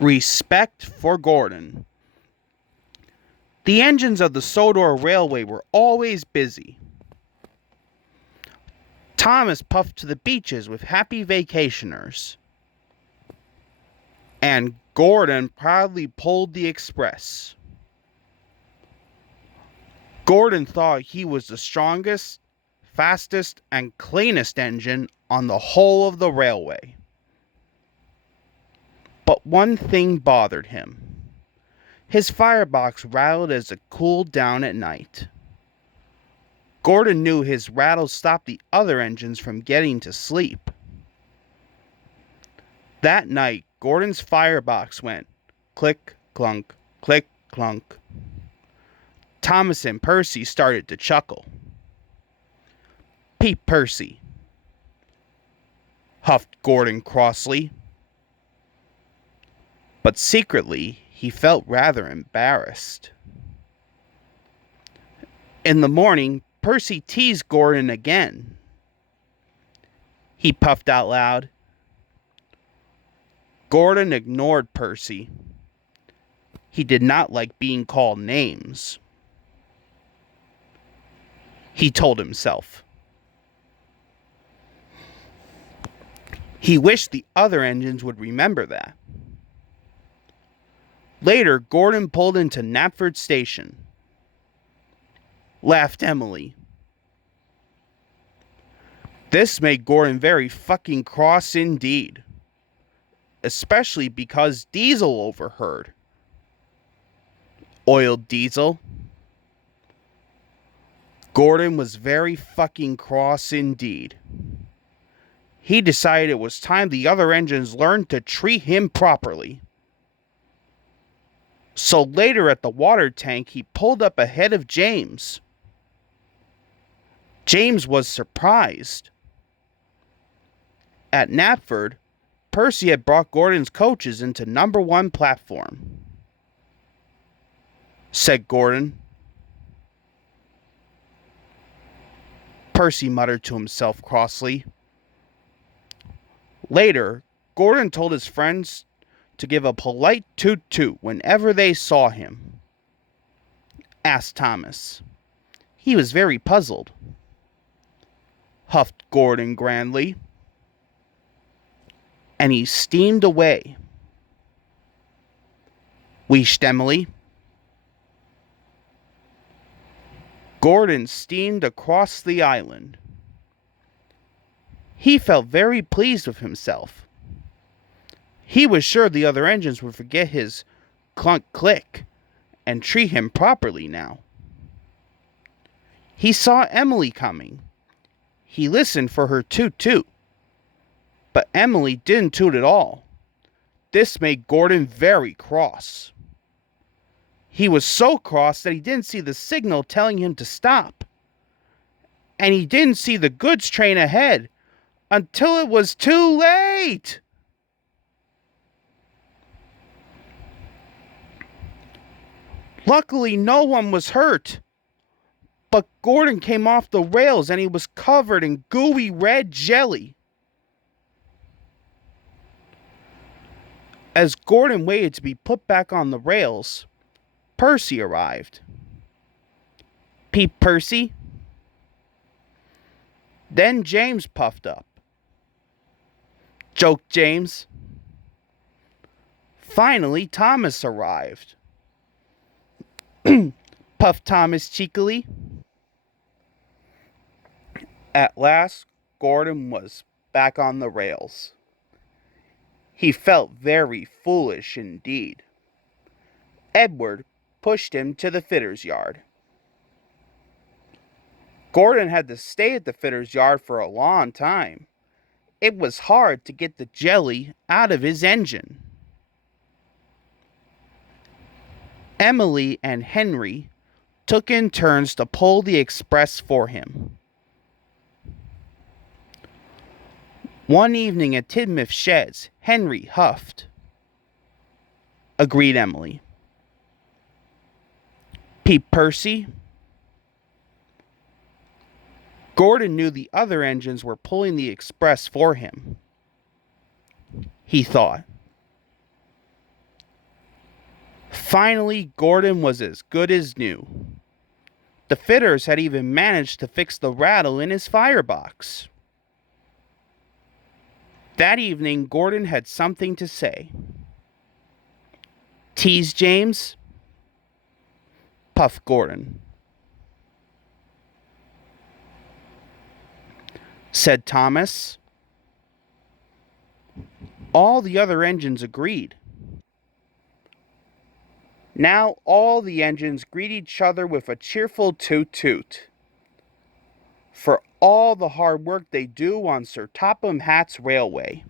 Respect for Gordon. The engines of the Sodor Railway were always busy. Thomas puffed to the beaches with happy vacationers, and Gordon proudly pulled the express. Gordon thought he was the strongest, fastest, and cleanest engine on the whole of the railway. But one thing bothered him. His firebox rattled as it cooled down at night. Gordon knew his rattle stopped the other engines from getting to sleep. That night, Gordon's firebox went click, clunk, click, clunk. Thomas and Percy started to chuckle. "Pete Percy," huffed Gordon crossly. But secretly, he felt rather embarrassed. In the morning, Percy teased Gordon again. He puffed out loud. Gordon ignored Percy. He did not like being called names. He told himself. He wished the other engines would remember that. Later, Gordon pulled into Knapford Station. Laughed Emily. This made Gordon very fucking cross indeed. Especially because Diesel overheard. Oiled Diesel. Gordon was very fucking cross indeed. He decided it was time the other engines learned to treat him properly. So later at the water tank, he pulled up ahead of James. James was surprised. At Knapford, Percy had brought Gordon's coaches into number 1 platform. Said Gordon. Percy muttered to himself crossly. Later, Gordon told his friends to give a polite toot-toot whenever they saw him. Asked Thomas. He was very puzzled. Huffed Gordon grandly. And he steamed away. Wheeshed Emily. Gordon steamed across the island. He felt very pleased with himself. He was sure the other engines would forget his clunk-click and treat him properly now. He saw Emily coming. He listened for her toot-toot. But Emily didn't toot at all. This made Gordon very cross. He was so cross that he didn't see the signal telling him to stop. And he didn't see the goods train ahead until it was too late. Luckily, no one was hurt. But Gordon came off the rails and he was covered in gooey red jelly. As Gordon waited to be put back on the rails, Percy arrived. Pete Percy. Then James puffed up. Joked James. Finally, Thomas arrived. Puffed Thomas cheekily. At last, Gordon was back on the rails. He felt very foolish indeed. Edward pushed him to the fitter's yard. Gordon had to stay at the fitter's yard for a long time. It was hard to get the jelly out of his engine. Emily and Henry took in turns to pull the express for him. One evening at Tidmouth Sheds, Henry huffed. Agreed Emily. Pete Percy. Gordon knew the other engines were pulling the express for him. He thought. Finally, Gordon was as good as new. The fitters had even managed to fix the rattle in his firebox. That evening, Gordon had something to say. "Tease, James?" puffed Gordon. Said Thomas. All the other engines agreed. Now all the engines greet each other with a cheerful toot toot for all the hard work they do on Sir Topham Hatt's railway.